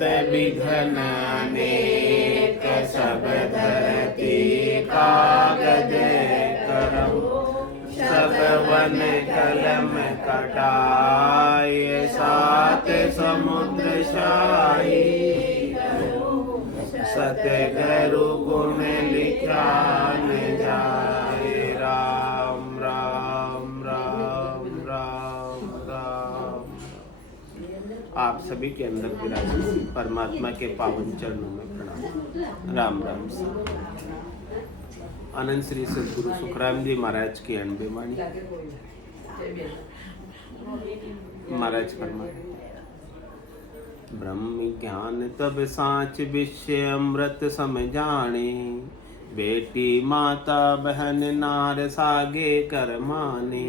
विघ्न अनेक सब धरती कागज करहु, सब वन कलम कटाय सात समुद्र शाही, सतगुरु गुण लिखान जाए। राम राम राम राम राम। आप सभी के अंदर विराजित परमात्मा के पावन चरणों में प्रणाम। राम राम। अनंत श्री सद्गुरु सुखराम जी महाराज की अनबे वाणी। महाराज फरमाए, ब्रह्म ज्ञान तब साँच विषय अमृत समझाने, बेटी माता बहन नार सागे कर माने,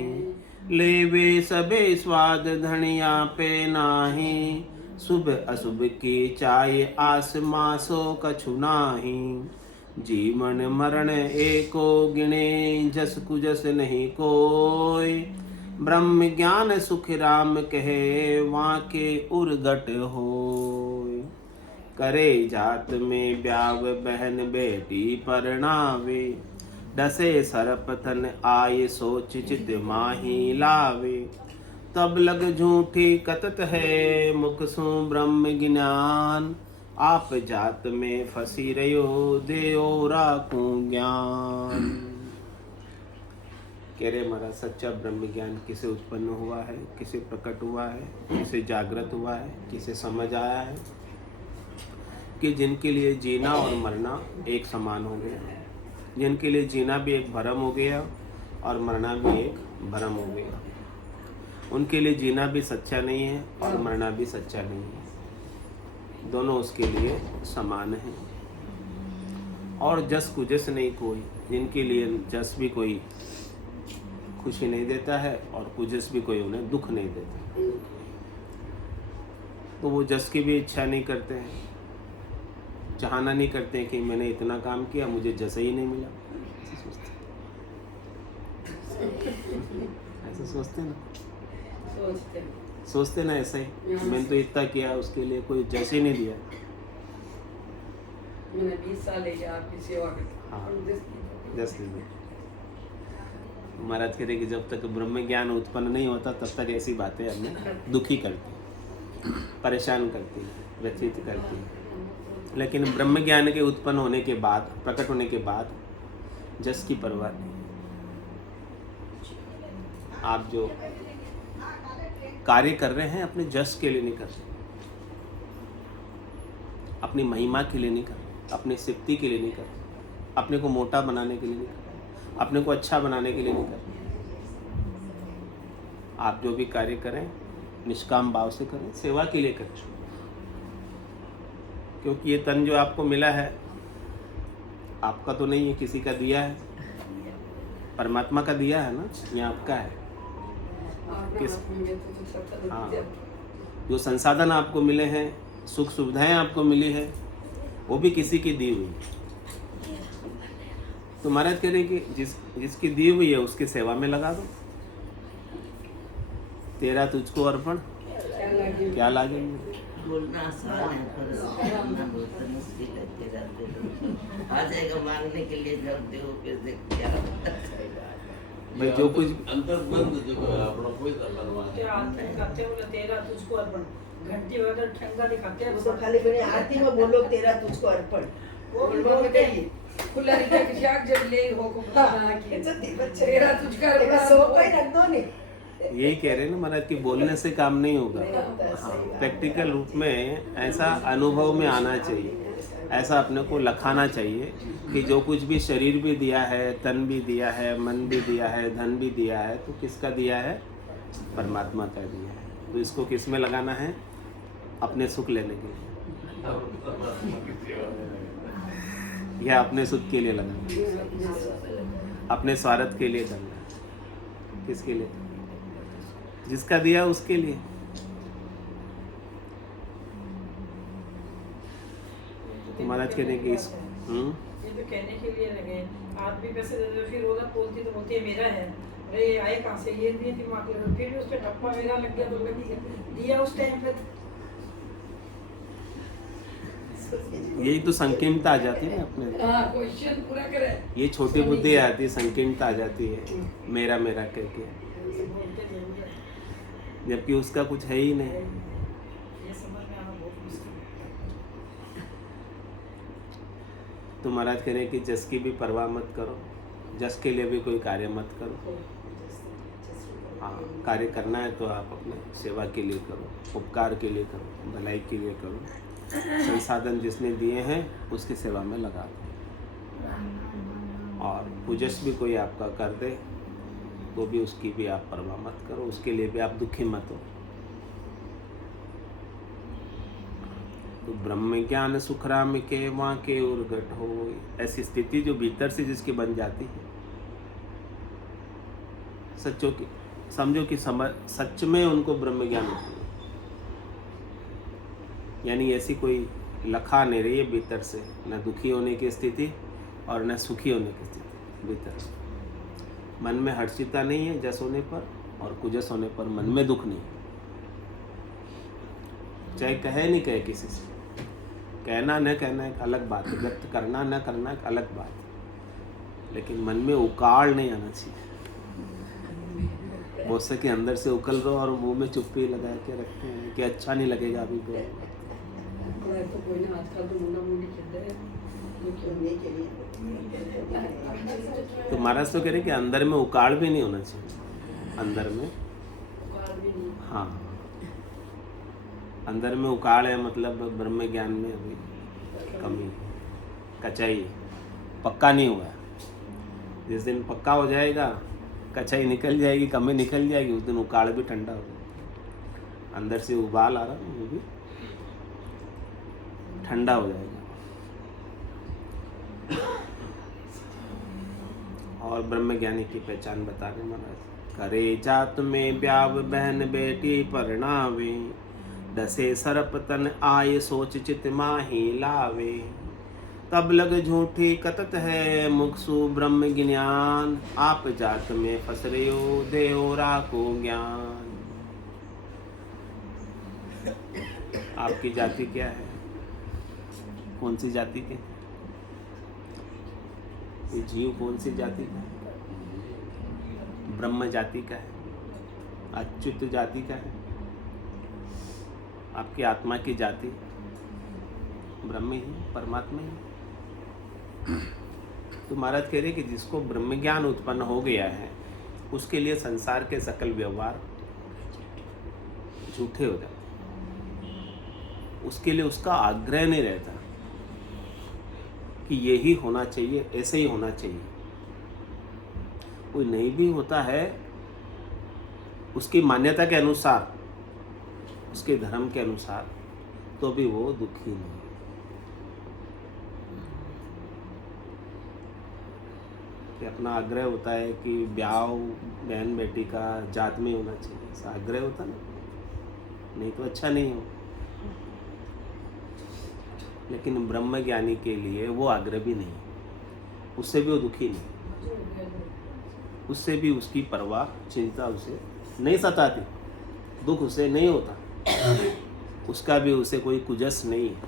लेवे सबे स्वाद धनिया पे नाही, शुभ अशुभ की चाय आस मासो कछु नाही, जीवन मरण एको गिने जस कुजस नहीं कोय, ब्रह्म ज्ञान सुख राम कहे वाके उर्गट होय, करे जात में ब्याव बहन बेटी परणावे, डसे सरपतन आये सोच चित माही लावे, तब लग झूठी कतत है मुख सु ब्रह्म ज्ञान, आप जात में फंसी रहो देओ राखू ज्ञान। कह रहे महाराज, सच्चा ब्रह्म ज्ञान किसे उत्पन्न हुआ है, किसे प्रकट हुआ है, किसे जागृत हुआ है, किसे समझ आया है कि जिनके लिए जीना और मरना एक समान हो गया, जिनके लिए जीना भी एक भरम हो गया और मरना भी एक भरम हो गया, उनके लिए जीना भी सच्चा नहीं है और मरना भी सच्चा नहीं है, दोनों उसके लिए समान हैं। और जस कुजस नहीं कोई, जिनके लिए जस भी कोई खुशी नहीं देता है और कुजस भी कोई उन्हें दुख नहीं देता, तो वो जस की भी इच्छा नहीं करते हैं, चाहना नहीं करते हैं कि मैंने इतना काम किया मुझे जस ही नहीं मिला, ऐसे सोचते ना, सोचते ना ऐसा ही, मैंने तो इतना किया उसके लिए कोई जस ही नहीं दिया। मैंने 20 साल आपकी सेवा की। हाँ, जस नहीं। महाराज कह रहे कि जब तक ब्रह्म ज्ञान उत्पन्न नहीं होता तब तक ऐसी बातें हमें दुखी करती, परेशान करती, व्यथित करती, लेकिन ब्रह्म ज्ञान के उत्पन्न होने के बाद, प्रकट होने के बाद जस की परवाह नहीं। आप जो कार्य कर रहे हैं अपने जस के लिए नहीं कर रहे, अपनी महिमा के लिए नहीं कर रहे, अपनी सिद्धि के लिए नहीं कर रहे, अपने को मोटा बनाने के लिए नहीं कर रहे, अपने को अच्छा बनाने के लिए नहीं कर रहे। आप जो भी कार्य करें निष्काम भाव से करें, सेवा के लिए करें, क्योंकि ये तन जो आपको मिला है आपका तो नहीं है, किसी का दिया है, परमात्मा का दिया है ना, ये आपका है। किस हाँ, जो संसाधन आपको मिले हैं, सुख सुविधाएं आपको मिली है, वो भी किसी की दी हुई। तो महाराज कह रहे कि जिसकी दी हुई है उसकी सेवा में लगा दो। तेरा तुझको अर्पण क्या लागे। बोलना आसान है पर करना बहुत मुश्किल है। तेरा आ जाएगा मांगने के लिए जब दो फिर क्या भाई जो कुछ अंतर्बंध जो अपना कोई दिखाते बोले तेरा तुझको अर्पण, घंटी वगैरह ठंगा दिखाते हैं, वो तो खाली बने आरती में बोलो तेरा तुझको अर्पण, वो बोलते हैं खुला हृदय की शाख जब ले हो को बना के तेरा तुझका अर्पण सो कोई रख दो नहीं। यही कह रहे हैं ना महाराज कि बोलने से काम नहीं होगा, प्रैक्टिकल रूप में ऐसा अनुभव में आना चाहिए, ऐसा अपने को लखाना चाहिए कि जो कुछ भी शरीर भी दिया है, तन भी दिया है, मन भी दिया है, धन भी दिया है, तो किसका दिया है, परमात्मा का दिया है। तो इसको किस में लगाना है, अपने सुख लेने के लिए या अपने सुख के लिए लगाना, अपने स्वार्थ के लिए करना। किसके लिए, जिसका दिया उसके लिए। तो महाराज कहने की ये तो कहने के लिए लगे, आप भी पैसे दे दो, फिर रोजा बोलती तो बोलती है मेरा है, अरे ये आए कहाँ से, ये दिए दिमाग लगा, फिर उस पर ठप्पा मेरा लग गया तो लगी दिया उस टाइम पे। यही तो संकीर्णता आ जाती है ना अपने, हाँ क्वेश्चन पूरा करे। ये छोटी बुद्धि आती है, संकीर्णता आ जाती है, मेरा मेरा करके, बोलते जरूर है। जबकि उसका कुछ है ही नहीं। ये समझ में आना बहुत मुश्किल है। तो महाराज कह रहे हैं कि जस की भी परवाह मत करो, जस के लिए भी कोई कार्य मत करो। हाँ, कार्य करना है तो आप अपने सेवा के लिए करो, उपकार के लिए करो, भलाई के लिए करो। संसाधन जिसने दिए हैं उसकी सेवा में लगा दो। और पूजस भी कोई आपका कर दे तो भी उसकी भी आप परवाह मत करो, उसके लिए भी आप दुखी मत हो। तो ब्रह्म ज्ञान सुखराम के वहाँ के उर्गट हो, ऐसी स्थिति जो भीतर से जिसकी बन जाती है, सच्चों की समझो कि सच में उनको ब्रह्म ज्ञान होता है। यानी ऐसी कोई लखा नहीं रही है भीतर से, न दुखी होने की स्थिति और न सुखी होने की स्थिति भीतर से। मन में हर्षिता नहीं है जस होने पर, और कुजस होने पर मन में दुख नहीं। चाहे कहे नहीं कहे किसी से, कहना न कहना एक अलग बात है, व्यक्त करना न करना एक अलग बात है, लेकिन मन में उकाड़ नहीं आना चाहिए। बहुत से कि अंदर से उकल रहो और मुंह में चुप्पी लगा के रखते हैं कि अच्छा नहीं लगेगा अभी तो। तो कोई ना आजकल तो मुंडा मुंडी खेलते हैं, ये क्यों नहीं चाहिए। तो महाराज तो कह रहे कि अंदर में उकाड़ भी नहीं होना चाहिए, अंदर में, हाँ अंदर में उकाड़ है मतलब ब्रह्म ज्ञान में अभी कमी है, कचाई है, पक्का नहीं हुआ है। जिस दिन पक्का हो जाएगा, कचाई निकल जाएगी, कमी निकल जाएगी, उस दिन उकाड़ भी ठंडा हो जाएगा। अंदर से उबाल आ रहा है वो भी ठंडा हो जाएगा। और ब्रह्म ज्ञानी की पहचान बता रहे महाराज, करे जात में ब्याव बहन बेटी परणावे, डसे सरप तन आय सोच चित माही लावे, तब लग झूठी कतत है मुखसु ब्रह्म ज्ञान, आप जात में फस रहे हो देओ राको ज्ञान। आपकी जाति क्या है, कौन सी जाति के, ये जीव कौन सी जाति का है? ब्रह्म जाति का है, अच्युत जाति का है। आपकी आत्मा की जाति ब्रह्म ही, परमात्मा ही। तो महाराज कह रहे कि जिसको ब्रह्म ज्ञान उत्पन्न हो गया है, उसके लिए संसार के सकल व्यवहार झूठे हो जाते, उसके लिए उसका आग्रह नहीं रहता कि यही होना चाहिए, ऐसे ही होना चाहिए। कोई नहीं भी होता है उसकी मान्यता के अनुसार, उसके धर्म के अनुसार, तो भी वो दुखी नहीं। कि अपना आग्रह होता है कि ब्याह बहन बेटी का जात में होना चाहिए, ऐसा आग्रह होता ना, नहीं तो अच्छा नहीं हो। लेकिन ब्रह्म ज्ञानी के लिए वो आग्रह भी नहीं, उससे भी वो दुखी नहीं, उससे भी उसकी परवाह चिंता उसे नहीं सताती, दुख उसे नहीं होता, उसका भी उसे कोई कुजस नहीं है।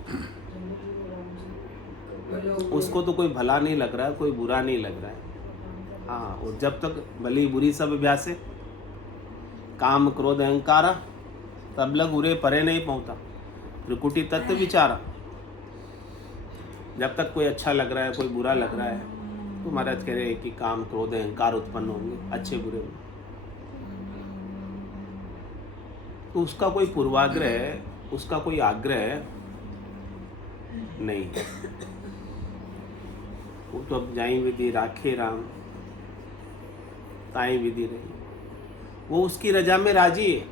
उसको तो कोई भला नहीं लग रहा है, कोई बुरा नहीं लग रहा है। हाँ, और जब तक भली बुरी सब अभ्यासे, काम क्रोध अहंकारा, तब लग उरे परे नहीं पहुंचा, त्रिकुटी तत्व विचारा। जब तक कोई अच्छा लग रहा है, कोई बुरा लग रहा है, तो महाराज कह रहे हैं कि काम क्रोध अहंकार उत्पन्न होंगे, अच्छे बुरे होंगे। तो उसका कोई पूर्वाग्रह, उसका कोई आग्रह नहीं। वो तो अब जाई विधि राखे राम, ताई विधि रही, वो उसकी रजा में राजी है।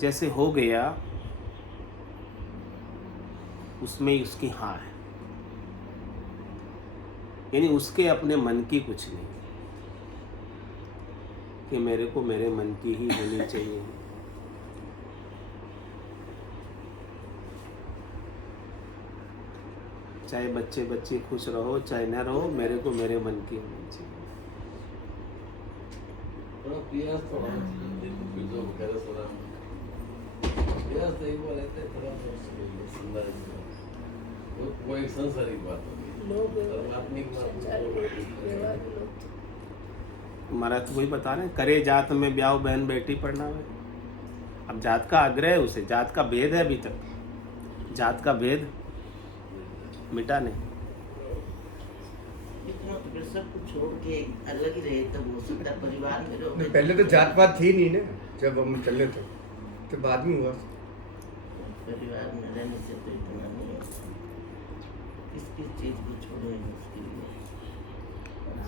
जैसे हो गया उसमें ही उसकी हाँ है, यानी उसके अपने मन की कुछ नहीं कि मेरे को मेरे मन की ही होनी चाहिए। चाहे बच्चे बच्चे खुश रहो चाहे न रहो, मेरे को मेरे मन की होनी चाहिए। थोड़ा प्यास थोड़ा देखो पिज़्ज़ा वगैरह थोड़ा प्यास तो एक बार रहता है, थोड़ा सुंदर वो एक संसारिक बात होगी। लोग परमात्मिक बात संसारी लोग, व्यवहारिक लोग महाराज तो वही बता रहे हैं, करे जात में ब्याह बहन बेटी पढ़ना है। अब जात का आग्रह है उसे, जात का भेद है अभी तक, जात का भेद मिटा नहीं। इतना तो फिर सब कुछ छोड़ के अलग ही रहे तब हो सकता है, परिवार में रहो। पहले तो जात पात थी नहीं ना, जब हम चले थे तो बाद में हुआ। परिवार में रहने से तो इतना नहीं होता, किस किस चीज को छोड़े मुश्किल है।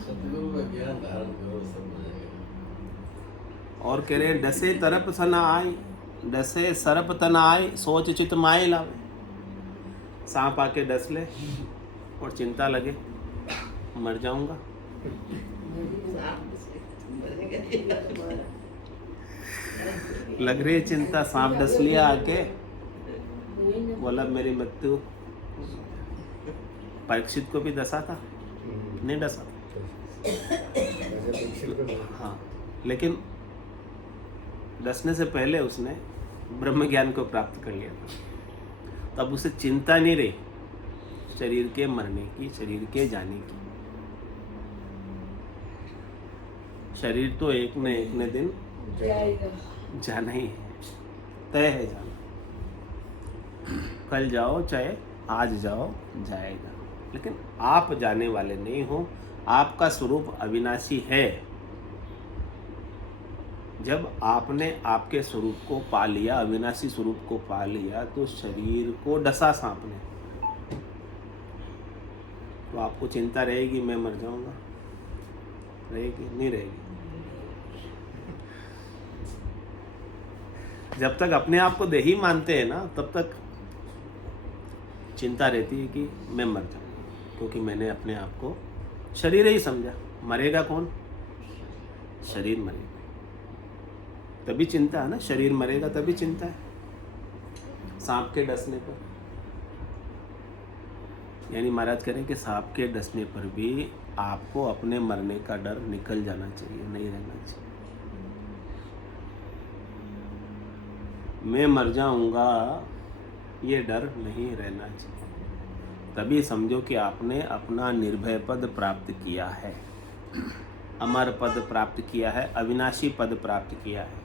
सदगुरु का ज्ञान धारण करो, सब हो जाएगा। और कह रहे हैं डसे तरप सन आए, डसे सरप तन आए, सोच चित माए लावे। सांप आके डस ले और चिंता लगे मर जाऊंगा, लग रही है चिंता, सांप डस लिया आके, बोला मेरी मृत्यु। परीक्षित को भी डसा था, नहीं डसा था। हाँ, लेकिन डसने से पहले उसने ब्रह्म ज्ञान को प्राप्त कर लिया था। तब उसे चिंता नहीं रही शरीर के मरने की, शरीर के जाने की। शरीर तो एक न दिन जाएगा। जाना ही है, तय है जाना। कल जाओ चाहे आज जाओ, जाएगा। लेकिन आप जाने वाले नहीं हो, आपका स्वरूप अविनाशी है। जब आपने आपके स्वरूप को पा लिया, अविनाशी स्वरूप को पा लिया, तो शरीर को डसा सांप ने, तो आपको चिंता रहेगी मैं मर जाऊंगा? रहेगी? नहीं रहेगी। जब तक अपने आप को देही मानते हैं ना, तब तक चिंता रहती है कि मैं मर जाऊंगा, क्योंकि मैंने अपने आप को शरीर ही समझा। मरेगा कौन? शरीर मरेगा, तभी चिंता है ना। शरीर मरेगा तभी चिंता है। सांप के डसने पर, यानी महाराज कह रहे हैं कि सांप के डसने पर भी आपको अपने मरने का डर निकल जाना चाहिए, नहीं रहना चाहिए। मैं मर जाऊंगा ये डर नहीं रहना चाहिए। तभी समझो कि आपने अपना निर्भय पद प्राप्त किया है, अमर पद प्राप्त किया है, अविनाशी पद प्राप्त किया है।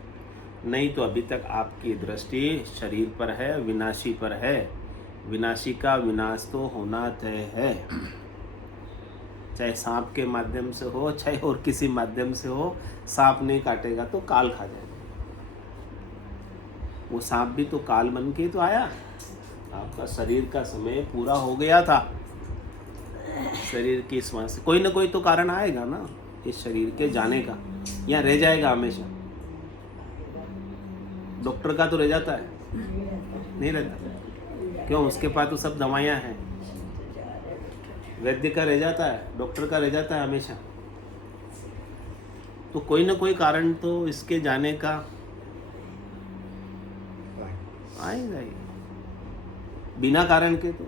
नहीं तो अभी तक आपकी दृष्टि शरीर पर है, विनाशी पर है। विनाशी का विनाश तो होना तय है, चाहे सांप के माध्यम से हो, चाहे और किसी माध्यम से हो। सांप नहीं काटेगा तो काल खा जाएगा। वो सांप भी तो काल बन के तो आया। आपका शरीर का समय पूरा हो गया था, शरीर की श्वास, कोई ना कोई तो कारण आएगा ना इस शरीर के जाने का। यहाँ रह जाएगा हमेशा। डॉक्टर का तो रह जाता है, नहीं रहता। क्यों? उसके पास तो सब दवाइयाँ हैं। वैद्य का रह जाता है, डॉक्टर का रह जाता है हमेशा। तो कोई ना कोई कारण तो इसके जाने का आएगा ही। बिना कारण के तो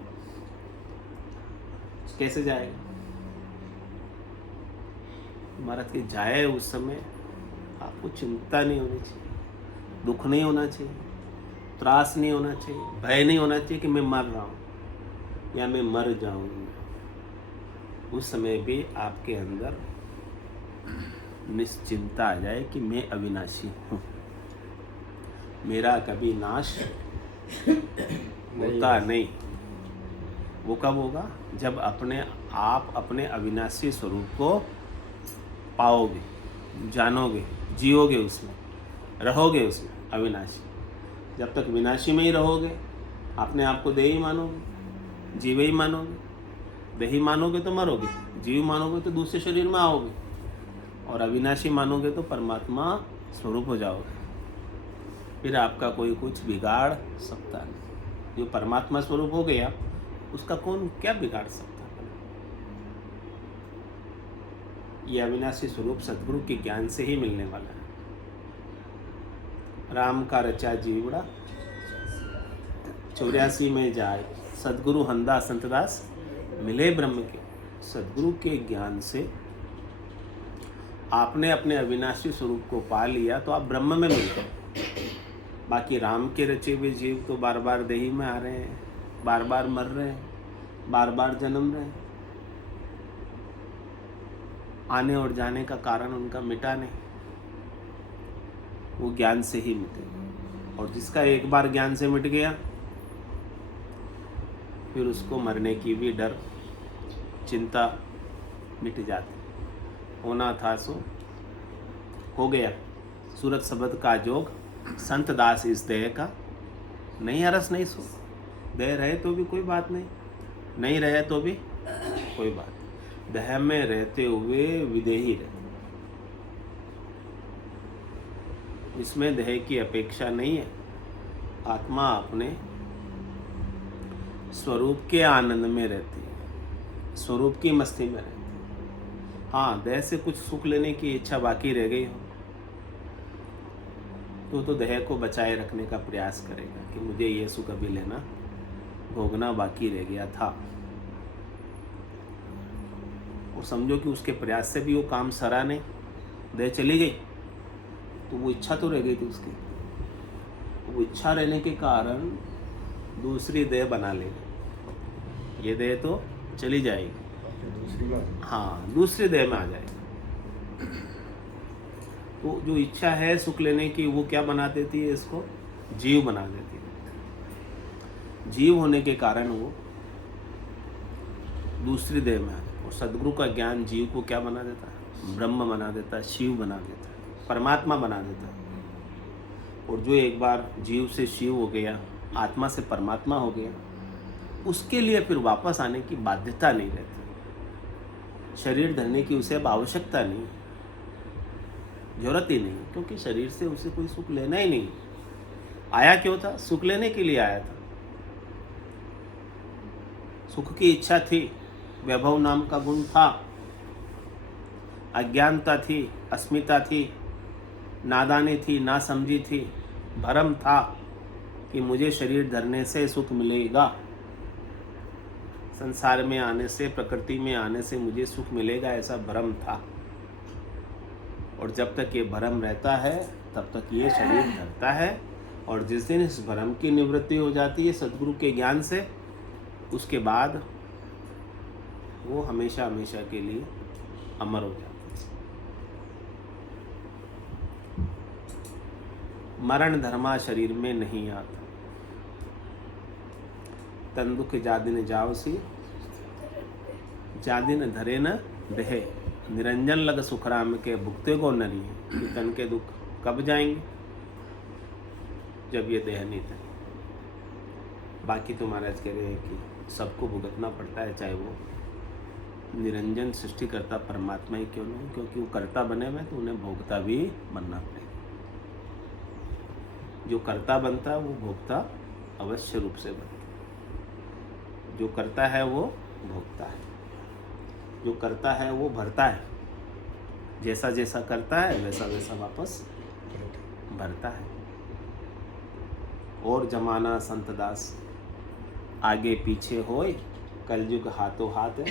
कैसे जाएगा? महाराज के जाए उस समय आपको चिंता नहीं होनी चाहिए, दुख नहीं होना चाहिए, त्रास नहीं होना चाहिए, भय नहीं होना चाहिए कि मैं मर रहा हूँ या मैं मर जाऊंगा। उस समय भी आपके अंदर निश्चिंता आ जाए कि मैं अविनाशी हूँ, मेरा कभी नाश होता नहीं। वो कब होगा? जब आप अपने अविनाशी स्वरूप को पाओगे, जानोगे, जियोगे, उसमें रहोगे, उसमें अविनाशी। जब तक विनाशी में ही रहोगे, अपने आप को देही मानोगे, जीव ही मानोगे। देही मानोगे तो मरोगे, जीव मानोगे तो दूसरे शरीर में आओगे, और अविनाशी मानोगे तो परमात्मा स्वरूप हो जाओगे। फिर आपका कोई कुछ बिगाड़ सकता नहीं। जो परमात्मा स्वरूप हो गया, उसका कौन क्या बिगाड़ सकता है? ये अविनाशी स्वरूप सद्गुरु के ज्ञान से ही मिलने वाला है। राम का रचा जीवड़ा 84 में जाए, सद्गुरु हंदा संतदास मिले ब्रह्म के। सद्गुरु के ज्ञान से आपने अपने अविनाशी स्वरूप को पा लिया तो आप ब्रह्म में मिल गए। बाकी राम के रचे हुए जीव तो बार बार देही में आ रहे हैं, बार बार मर रहे हैं, बार बार जन्म रहे, आने और जाने का कारण उनका मिटा नहीं, वो ज्ञान से ही मिटेगा। और जिसका एक बार ज्ञान से मिट गया, फिर उसको मरने की भी डर, चिंता मिट जाती। होना था सो हो गया। सूरत शब्द का जोग, संत दास इस देह का, नहीं हरस नहीं सो। देह रहे तो भी कोई बात नहीं, नहीं रहे तो भी कोई बात। देह में रहते हुए विदेही रहे, इसमें देह की अपेक्षा नहीं है। आत्मा अपने स्वरूप के आनंद में रहती है, स्वरूप की मस्ती में रहती है। हाँ, देह से कुछ सुख लेने की इच्छा बाकी रह गई हो तो देह को बचाए रखने का प्रयास करेगा कि मुझे ये सुख अभी लेना, भोगना बाकी रह गया था। और समझो कि उसके प्रयास से भी वो काम सरा नहीं, देह चली गई तो वो इच्छा तो रह गई थी उसकी। वो इच्छा रहने के कारण दूसरी देह बना लेगी। ये देह तो चली जाएगी, दूसरी बात, हाँ, दूसरी देह में आ जाएगी। तो जो इच्छा है सुख लेने की, वो क्या बना देती है, इसको जीव बना देती है। जीव होने के कारण वो दूसरी देह में आ जाता है। और सदगुरु का ज्ञान जीव को क्या बना देता है, ब्रह्म बना देता है, शिव बना देता है, परमात्मा बना देता है। और जो एक बार जीव से शिव हो गया, आत्मा से परमात्मा हो गया, उसके लिए फिर वापस आने की बाध्यता नहीं रहती। शरीर धरने की उसे अब आवश्यकता नहीं, जरूरत ही नहीं, क्योंकि शरीर से उसे कोई सुख लेना ही नहीं। आया क्यों था, सुख लेने के लिए आया था। सुख की इच्छा थी, वैभव नाम का गुण था, अज्ञानता थी, अस्मिता थी, नादानी थी, ना समझी थी, भ्रम था कि मुझे शरीर धरने से सुख मिलेगा, संसार में आने से, प्रकृति में आने से मुझे सुख मिलेगा, ऐसा भ्रम था। और जब तक ये भ्रम रहता है तब तक ये शरीर धरता है। और जिस दिन इस भ्रम की निवृत्ति हो जाती है सद्गुरु के ज्ञान से, उसके बाद वो हमेशा हमेशा के लिए अमर हो जाता है। मरण धर्मा शरीर में नहीं आता, तन दुख जादिन जावसी, जादिन धरे न देहे, निरंजन लग सुखराम के भुगते को नरी। कि तन के दुख कब जाएंगे, जब ये देह नहीं था। बाकी तो महाराज कह रहे हैं कि सबको भुगतना पड़ता है, चाहे वो निरंजन सृष्टिकर्ता परमात्मा ही क्यों नहीं, क्योंकि वो कर्ता बने हुए तो उन्हें भोगता भी बनना पड़ेगा। जो कर्ता बनता है वो भोगता अवश्य रूप से बनता है। जो करता है वो भोगता है, जो करता है वो भरता है। जैसा जैसा करता है वैसा वैसा वापस भरता है। और जमाना संत दास आगे पीछे होए, कलयुग हाथों हाथ है,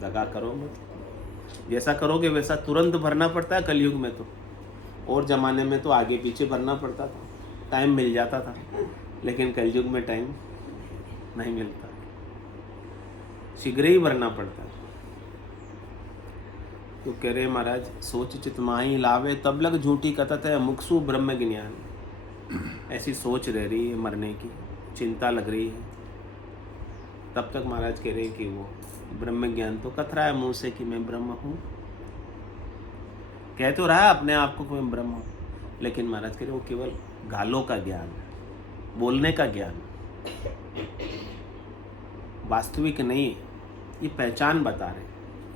दगा करो मत। जैसा करोगे वैसा तुरंत भरना पड़ता है कलयुग में तो। और जमाने में तो आगे पीछे भरना पड़ता था, टाइम मिल जाता था, लेकिन कलयुग में टाइम नहीं मिलता, शीघ्र ही भरना पड़ता है। तो कह रहे महाराज, सोच चित माही लावे तब लग झूठी कथत है मुक्सु ब्रह्म ज्ञान। ऐसी सोच रह रही है मरने की, चिंता लग रही है, तब तक महाराज कह रहे हैं कि वो ब्रह्म ज्ञान तो कथ रहा है मुंह से कि मैं ब्रह्म हूँ, कह तो रहा है अपने आप को कि मैं ब्रह्म हूँ, लेकिन महाराज कह रहे वो केवल गालों का ज्ञान है, बोलने का ज्ञान, वास्तविक नहीं। ये पहचान बता रहे,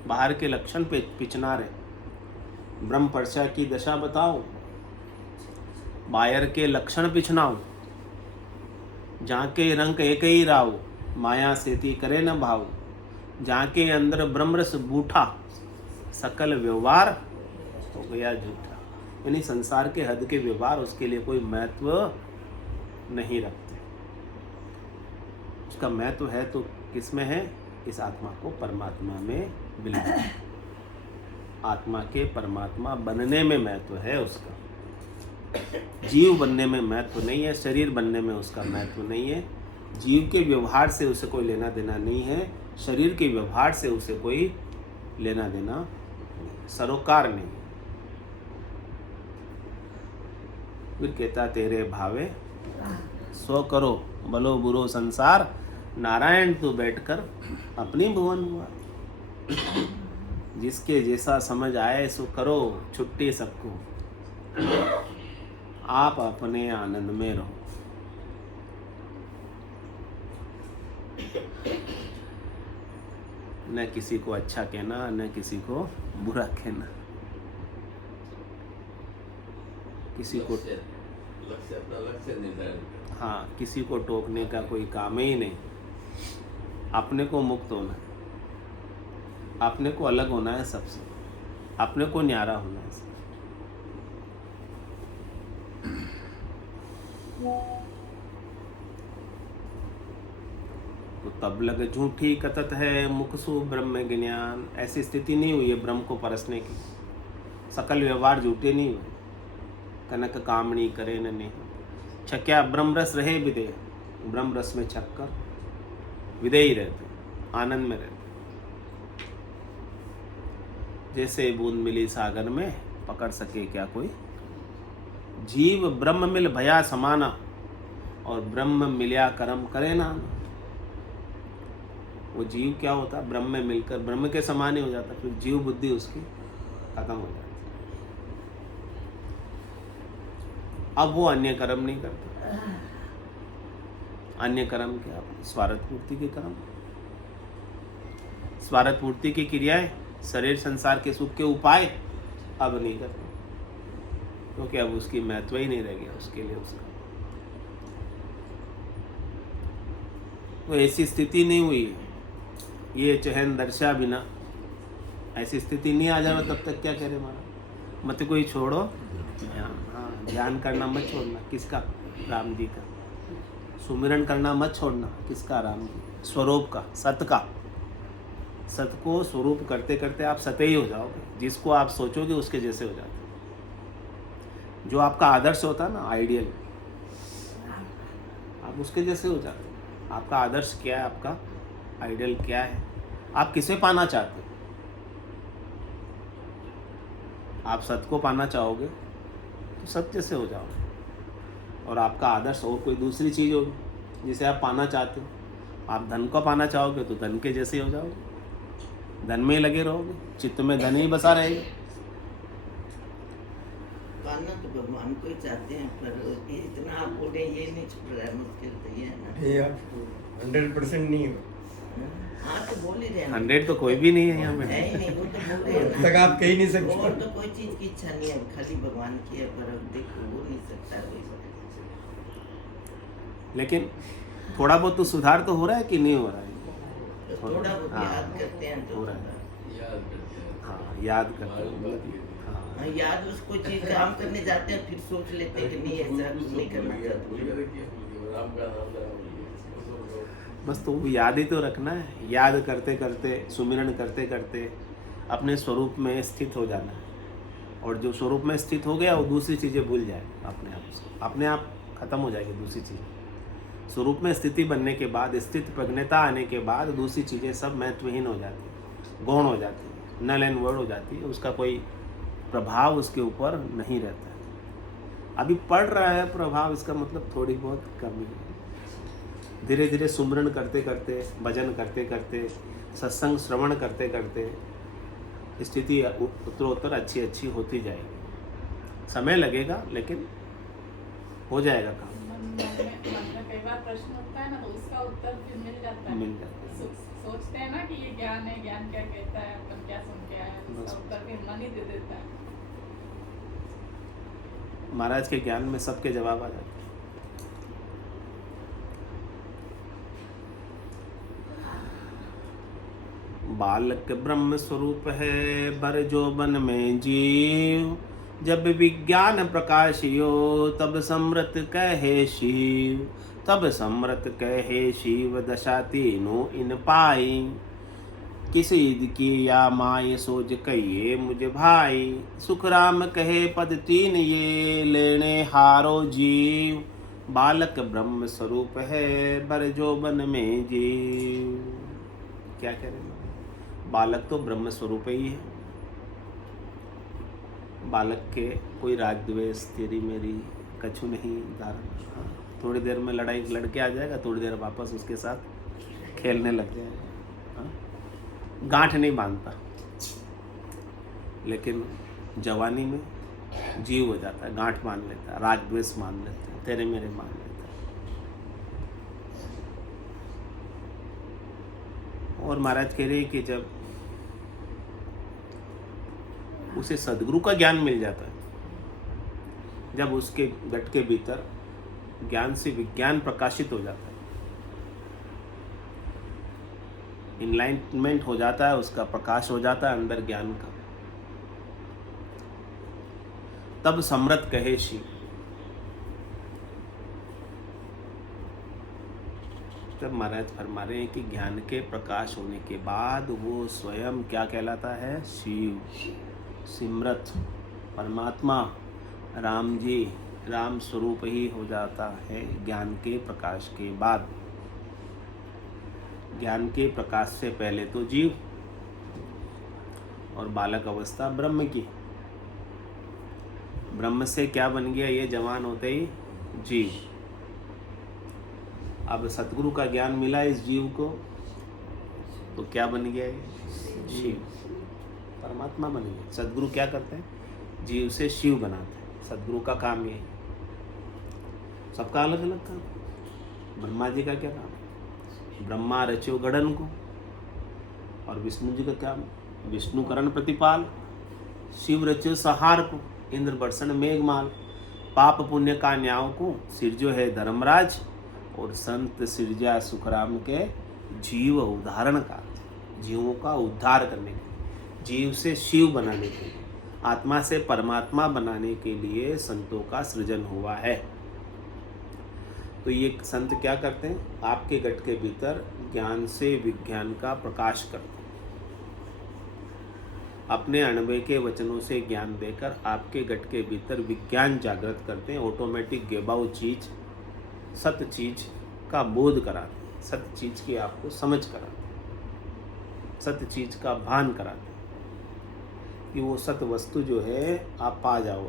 बाहर के लक्षण पे पिचना रहे। ब्रह्म पर्चा की दशा बताओ, बायर के लक्षण पिछनाओ, जहाँ के रंग एक ही राव, माया सेती करे न भाव, जहाँ के अंदर ब्रह्म रस बूठा, सकल व्यवहार हो गया झूठा। यानी संसार के हद के व्यवहार उसके लिए कोई महत्व नहीं रखते। उसका महत्व है तो किसमें है, इस आत्मा को परमात्मा में मिलना, आत्मा के परमात्मा बनने में महत्व है उसका। जीव बनने में महत्व नहीं है, शरीर बनने में उसका महत्व नहीं है। जीव के व्यवहार से उसे कोई लेना देना नहीं है, शरीर के व्यवहार से उसे कोई लेना देना नहीं, सरोकार नहीं। फिर कहता तेरे भावे सो करो, भलो बुरो संसार, नारायण तू बैठकर अपनी भुवन हुआ। जिसके जैसा समझ आए सो करो, छुट्टी सबको, आप अपने आनंद में रहो। न किसी को अच्छा कहना, न किसी को बुरा कहना, किसी को लक्ष्य अपना लक्ष्य निर्धारण करना। हाँ, किसी को टोकने का कोई काम ही नहीं। अपने को मुक्त होना है, अपने को अलग होना है सबसे, अपने को न्यारा होना है। तो तब लग झूठी कथत है मुखसु ब्रह्म ज्ञान। ऐसी स्थिति नहीं हुई है ब्रह्म को परसने की, सकल व्यवहार झूठे नहीं हुए। कनक कामणी करे न नहीं, छक्या ब्रह्म रस रहे विदेह, ब्रह्म रस में छक कर विदेही रहते, आनंद में रहते। जैसे बूंद मिली सागर में, पकड़ सके क्या कोई। जीव ब्रह्म मिल भया समाना, और ब्रह्म मिल्या कर्म करे ना। वो जीव क्या होता, ब्रह्म में मिलकर ब्रह्म के समान ही हो जाता, फिर जीव बुद्धि उसकी खत्म हो जाती। अब वो अन्य कर्म नहीं करता। अन्य कर्म क्या, स्वार्थ पूर्ति के कर्म, स्वार्थ पूर्ति की क्रियाएं, शरीर संसार के सुख के उपाय अब नहीं करते, क्योंकि अब उसकी महत्व ही नहीं रह गया उसके लिए उसका। तो ऐसी स्थिति नहीं हुई है। ये चहन दर्शा बिना ऐसी स्थिति नहीं आ जाए तब तक क्या करे महाराज, मत कोई छोड़ो। हाँ, ध्यान करना मत छोड़ना, किसका, राम जी का। सुमिरन करना मत छोड़ना, किसका, राम जी, स्वरूप का, सत का। सत को स्वरूप करते करते आप सत्य ही हो जाओगे। जिसको आप सोचोगे उसके जैसे हो जाते। जो आपका आदर्श होता है ना, आइडियल, आप उसके जैसे हो जाते। आपका आदर्श क्या है, आपका आइडियल क्या है, आप किसे पाना चाहते हो। आप सत्य को पाना चाहोगे तो सत्य से हो जाओगे, और आपका आदर्श और कोई दूसरी चीज़ होगी जिसे आप पाना चाहते हो। आप धन को पाना चाहोगे तो धन के जैसे हो जाओगे, धन में ही लगे रहोगे, चित्त में धन ही बसा रहेगा। पाना तो भगवान को ही चाहते हैं, पर ये इतना आप बोले ये नहीं छुप रहा है, मुश्किल तो ये है ना। ये आप 100% नहीं हो। हाँ तो बोल ही रहे हैं। 100 तो कोई भी नहीं है यहाँ है पे। ही नहीं, वो तो बोल रहे हैं तब ना। तक आप कह ही नहीं सकते। और तो कोई चीज की इच्छा नहीं है, खाली भगवान की है, पर अब देखो वो नहीं सकता कोई। लेकिन थोड़ा बहुत तो सुधार तो हो रहा है कि नहीं हो रहा है? तो थोड़ा बहुत हाँ, याद करते हैं तो हो रहा है। याद करते हैं। हाँ, याद करते हैं। हाँ, हाँ, याद उस कोई चीज काम करने जाते हैं, फिर सोच लेते हैं कि नहीं ऐसा नहीं करना चाहते। राम का नाम लेना। बस तो वो याद ही तो रखना है। याद करते करते, सुमिरन करते करते अपने स्वरूप में स्थित हो जाना है, और जो स्वरूप में स्थित हो गया वो दूसरी चीज़ें भूल जाए अपने आप से, अपने आप खत्म हो जाएगी दूसरी चीज़ें। स्वरूप में स्थिति बनने के बाद, स्थित प्रज्ञता आने के बाद दूसरी चीज़ें सब महत्वहीन हो जाती है, गौण हो जाती है, नल एंड वर्ड हो जाती है, उसका कोई प्रभाव उसके ऊपर नहीं रहता है। अभी पड़ रहा है प्रभाव, इसका मतलब थोड़ी बहुत कमी है। धीरे धीरे सुमरन करते करते, भजन करते करते, सत्संग श्रवण करते करते स्थिति उत्तरोत्तर अच्छी अच्छी होती जाएगी। समय लगेगा लेकिन हो जाएगा काम। मन में कई बार प्रश्न उठता है ना, तो उसका उत्तर फिर मिल जाता है। मिल जाता है। सोचते हैं ना कि ये ज्ञान है, ज्ञान क्या कहता है, अपन क्या सुन के आए हैं, उसका उत्तर फिर मन ही दे देता है। महाराज के ज्ञान में सबके जवाब आ जाते हैं। बालक ब्रह्म स्वरूप है, बर जोबन में जीव, जब विज्ञान प्रकाशियो तब समृत कहे शिव, तब समृत कहे शिव, दशा तीनों इन पाई, किसी की या माय सोच कहिए मुझ भाई, सुख राम कहे पद तीन ये, लेने हारो जीव, बालक ब्रह्म स्वरूप है बर जोबन में जीव। क्या कह रहे हैं? बालक तो ब्रह्म स्वरूप ही है। बालक के कोई राग द्वेष तेरी मेरी कछु नहीं धारण। हाँ, थोड़ी देर में लड़ाई लड़के आ जाएगा, थोड़ी देर वापस उसके साथ खेलने लग जाएगा। हाँ, गांठ नहीं बांधता। लेकिन जवानी में जीव हो जाता है, गांठ मान लेता है, राग द्वेष मान लेता है, तेरे मेरे मान लेता है। और महाराज कह रहे हैं कि जब उसे सद्गुरु का ज्ञान मिल जाता है, जब उसके गट के भीतर ज्ञान से विज्ञान प्रकाशित हो जाता है, इनलाइटमेंट हो जाता है, उसका प्रकाश हो जाता है अंदर ज्ञान का, तब समृत कहे शिव। तब महाराज फरमा रहे हैं कि ज्ञान के प्रकाश होने के बाद वो स्वयं क्या कहलाता है? शिव, सिमरत, परमात्मा, राम जी, राम स्वरूप ही हो जाता है ज्ञान के प्रकाश के बाद। ज्ञान के प्रकाश से पहले तो जीव और बालक अवस्था ब्रह्म की। ब्रह्म से क्या बन गया? ये जवान होते ही जीव। अब सतगुरु का ज्ञान मिला इस जीव को, तो क्या बन गया? ये शिव, परमात्मा बन गया। सतगुरु क्या करते हैं? जीव से शिव बनाते हैं। सतगुरु का काम ये, सबका अलग अलग काम। ब्रह्मा जी का क्या काम? ब्रह्मा रचो गड़न को, और विष्णु जी का क्या? विष्णु करण प्रतिपाल। शिव रचो सहार को, इंद्र बरसन मेघमाल। पाप पुण्य का न्याव को, सिरजो है धर्मराज। और संत सिरजा सुखराम के जीव उदाहरण का, जीवों का उद्धार करने के लिए, जीव से शिव बनाने के लिए, आत्मा से परमात्मा बनाने के लिए संतों का सृजन हुआ है। तो ये संत क्या करते हैं? आपके गट के भीतर ज्ञान से विज्ञान का प्रकाश करते हैं। अपने अणुवे के वचनों से ज्ञान देकर आपके गट के भीतर विज्ञान जागृत करते हैं। ऑटोमेटिक गेबाऊ चीज, सत्य चीज का बोध कराते हैं, सत्य चीज की आपको समझ कराते हैं, सत्य चीज का भान कराते हैं कि वो सत्य वस्तु जो है आप पा जाओ।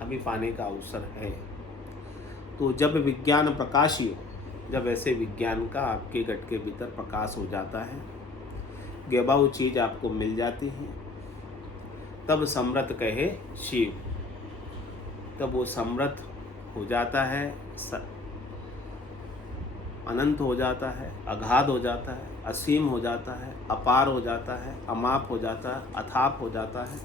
अभी पाने का अवसर है। तो जब विज्ञान प्रकाशीय, जब ऐसे विज्ञान का आपके गट के भीतर प्रकाश हो जाता है, गेबाऊ चीज आपको मिल जाती है, तब समृत कहे शिव। तब वो समृत हो जाता है, अनंत हो जाता है, अगाध हो जाता है, असीम हो जाता है, अपार हो जाता है, अमाप हो जाता है, अथाप हो जाता है।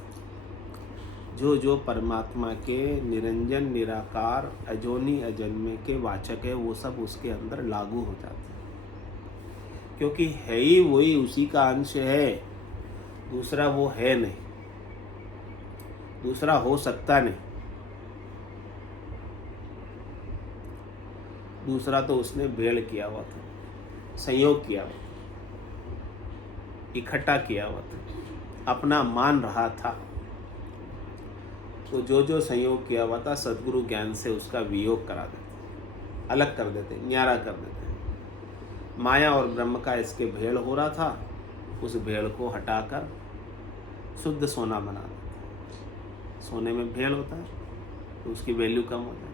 जो जो परमात्मा के निरंजन निराकार अजोनी अजन्मे के वाचक है, वो सब उसके अंदर लागू हो जाते हैं, क्योंकि है ही वही, उसी का अंश है। दूसरा वो है नहीं, दूसरा हो सकता नहीं। दूसरा तो उसने भेड़ किया हुआ था, संयोग किया हुआ था, इकट्ठा किया हुआ था, अपना मान रहा था। तो जो जो संयोग किया हुआ था, सद्गुरु ज्ञान से उसका वियोग करा देते, अलग कर देते, न्यारा कर देते। माया और ब्रह्म का इसके भेड़ हो रहा था, उस भेड़ को हटाकर शुद्ध सोना बना देते। सोने में भेड़ होता है तो उसकी वैल्यू कम हो जाती है,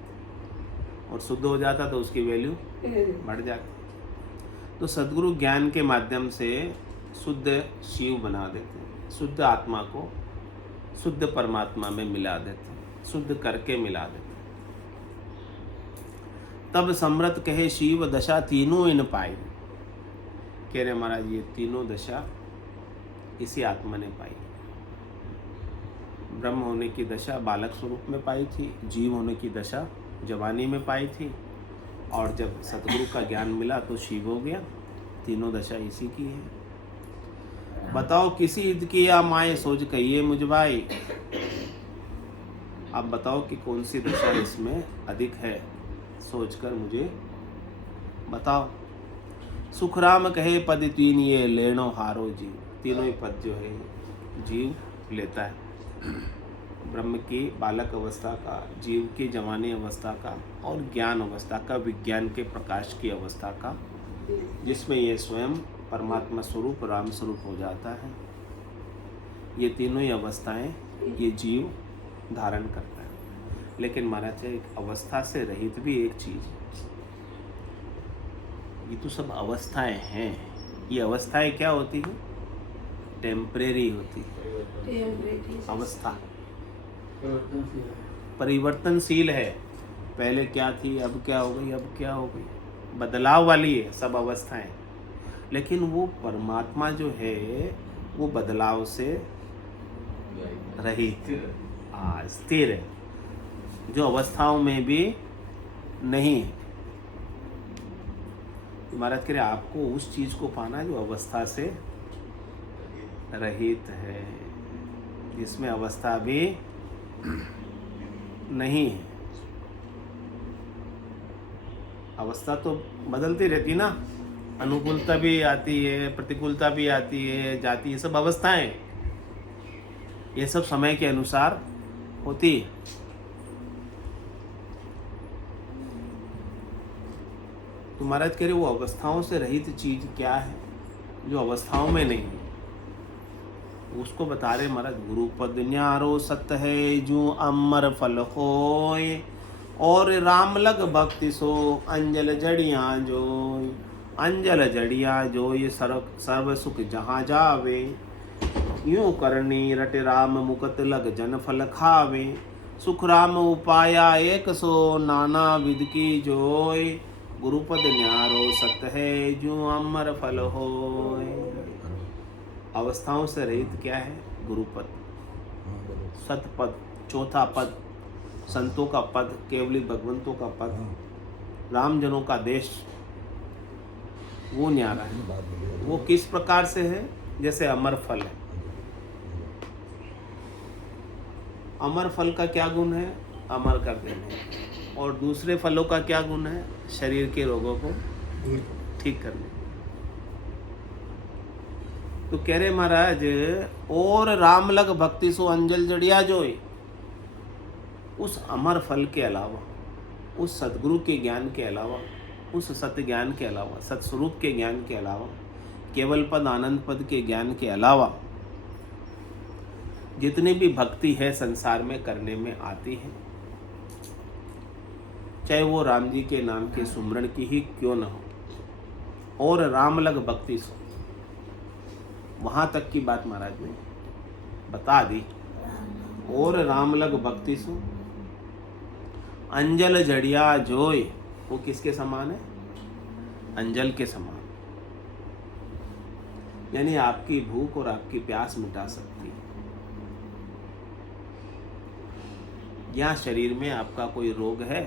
और शुद्ध हो जाता तो उसकी वैल्यू बढ़ जाती। तो सद्गुरु ज्ञान के माध्यम से शुद्ध शिव बना देते हैं, शुद्ध आत्मा को शुद्ध परमात्मा में मिला देते हैं, शुद्ध करके मिला देते हैं। तब समृत कहे शिव दशा तीनों इन पाई। कह रहे महाराज ये तीनों दशा इसी आत्मा ने पाई। ब्रह्म होने की दशा बालक स्वरूप में पाई थी, जीव होने की दशा जवानी में पाई थी, और जब सतगुरु का ज्ञान मिला तो शिव हो गया। तीनों दशा इसी की है। बताओ किसी ईद की या माए सोच कहिए मुझ भाई। आप बताओ कि कौन सी दशा इसमें अधिक है, सोचकर मुझे बताओ। सुखराम कहे पद तीन ये लेनो हारो जीव। तीनों ही पद जो है जीव लेता है। ब्रह्म की बालक अवस्था का, जीव की जवानी अवस्था का और ज्ञान अवस्था का, विज्ञान के प्रकाश की अवस्था का, जिसमें ये स्वयं परमात्मा स्वरूप राम स्वरूप हो जाता है। ये तीनों ही अवस्थाएं ये जीव धारण करता है। लेकिन महाराज एक अवस्था से रहित भी एक चीज है। ये तो सब अवस्थाएं हैं। ये अवस्थाएं क्या होती है? टेम्परेरी होती है। अवस्था परिवर्तनशील है। पहले क्या थी, अब क्या हो गई, अब क्या हो गई, बदलाव वाली है सब अवस्थाएं। लेकिन वो परमात्मा जो है वो बदलाव से रहित, स्थिर है, जो अवस्थाओं में भी नहीं है। महाराज कह रहे आपको उस चीज को पाना जो अवस्था से रहित है, जिसमें अवस्था भी नहीं है। अवस्था तो बदलती रहती ना, अनुकूलता भी आती है, प्रतिकूलता भी आती है, जाती है, सब अवस्थाएं, ये सब समय के अनुसार होती है। तो महाराज कह रहे वो अवस्थाओं से रहित चीज क्या है जो अवस्थाओं में नहीं है, उसको बता रहे महाराज। गुरु पद न्यारो सत्य है जो अमर फल होय, और राम लग भक्ति सो अंजल जड़िया जो, अंजल जड़िया जो ये सर्व सुख जहाँ जावे, यूं करनी रट राम मुकत लग जन फल खावे, सुख राम उपाया एक सो नाना विध की जोय, गुरुपद न्यारो सत्य है जो अमर फल होय। अवस्थाओं से रहित क्या है? गुरुपद, सतपद, चौथा पद, संतों का पद, केवली भगवंतों का पद, रामजनों का देश, वो न्यारा है। वो किस प्रकार से है? जैसे अमर फल है। अमर फल का क्या गुण है? अमर कर देने। और दूसरे फलों का क्या गुण है? शरीर के रोगों को ठीक करने। तो कह रहे महाराज, और राम लग भक्ति सो अंजल जड़िया जोई, उस अमर फल के अलावा, उस सदगुरु के ज्ञान के अलावा, उस सत्य ज्ञान के अलावा, सत्स्वरूप के ज्ञान के अलावा, केवल पद आनंद पद के ज्ञान के अलावा जितनी भी भक्ति है संसार में करने में आती है, चाहे वो राम जी के नाम के सुमरण की ही क्यों न हो, और राम लग भक्ति सो, वहां तक की बात महाराज ने बता दी। और राम लग भक्ति सो अंजल जड़िया जोय, वो किसके समान है? अंजल के समान, यानी आपकी भूख और आपकी प्यास मिटा सकती है। या शरीर में आपका कोई रोग है,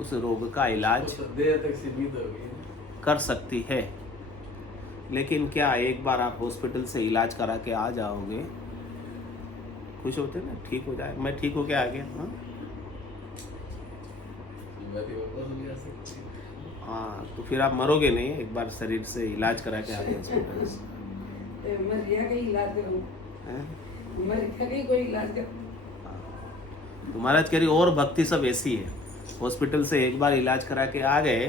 उस रोग का इलाज देर तक सीमित हो गई कर सकती है। लेकिन क्या एक बार आप हॉस्पिटल से इलाज करा के आ जाओगे, खुश होते ना, ठीक हो जाए, मैं ठीक होके आ गया, हाँ, तो फिर आप मरोगे नहीं। एक बार शरीर से इलाज करा के आ गए हॉस्पिटल से, तो महाराज कह रही और भक्ति सब ऐसी है, हॉस्पिटल से एक बार इलाज करा के आ गए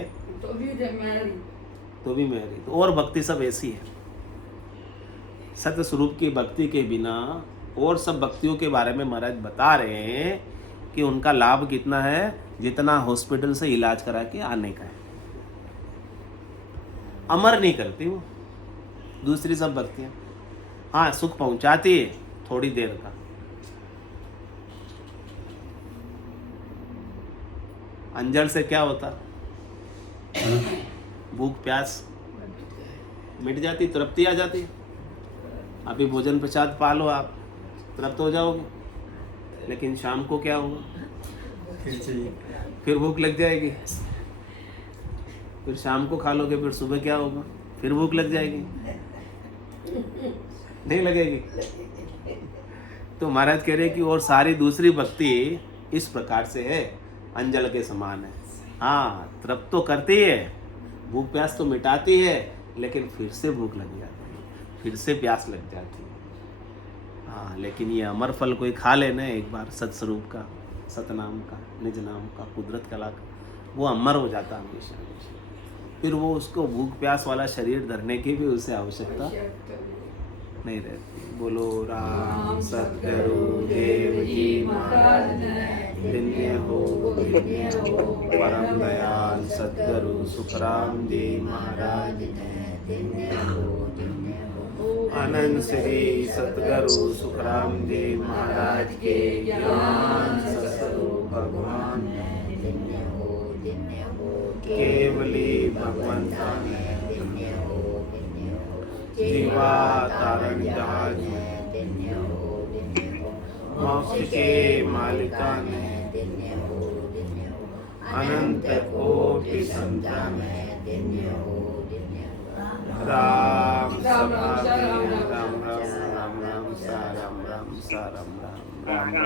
तो भी मेरी, तो और भक्ति सब ऐसी है। सत्य स्वरूप की भक्ति के बिना और सब भक्तियों के बारे में महाराज बता रहे हैं कि उनका लाभ कितना है, जितना हॉस्पिटल से इलाज करा के आने का है। अमर नहीं करती वो दूसरी सब भक्तियां, हाँ सुख पहुंचाती है थोड़ी देर का। अंजल से क्या होता? भूख प्यास मिट जाती, तृप्ति आ जाती। अभी भोजन प्रसाद पालो, आप तृप्त हो जाओगे। लेकिन शाम को क्या होगा? फिर भूख लग जाएगी, फिर शाम को खा लोगे, फिर सुबह क्या होगा? फिर भूख लग जाएगी, नहीं लगेगी? तो महाराज कह रहे कि और सारी दूसरी भक्ति इस प्रकार से है, अंजल के समान है। हाँ, तृप्त तो करती है, भूख प्यास तो मिटाती है, लेकिन फिर से भूख लग जाती है, फिर से प्यास लग जाती है। हाँ, लेकिन ये अमर फल कोई खा लेना एक बार सत्स्वरूप का, सतनाम का, निज नाम का, कुदरत कला का, वो अमर हो जाता हमेशा हमेशा। फिर वो उसको भूख प्यास वाला शरीर धरने की भी उसे आवश्यकता नहीं रहती। बोलो राम सतगुरु देव जी महाराज धन्य हो परम दयाल सतगुरु सुखराम जी महाराज अनंत श्री सतगुरु सुखराम जी महाराज के ज्ञान सतस्वरूप भगवान केवली भगवंता जीवा तारण जहाज मोक्ष के मालिका ने अनंत कोटि संतान राम राम राम राम राम राम राम सा राम राम सा राम राम राम।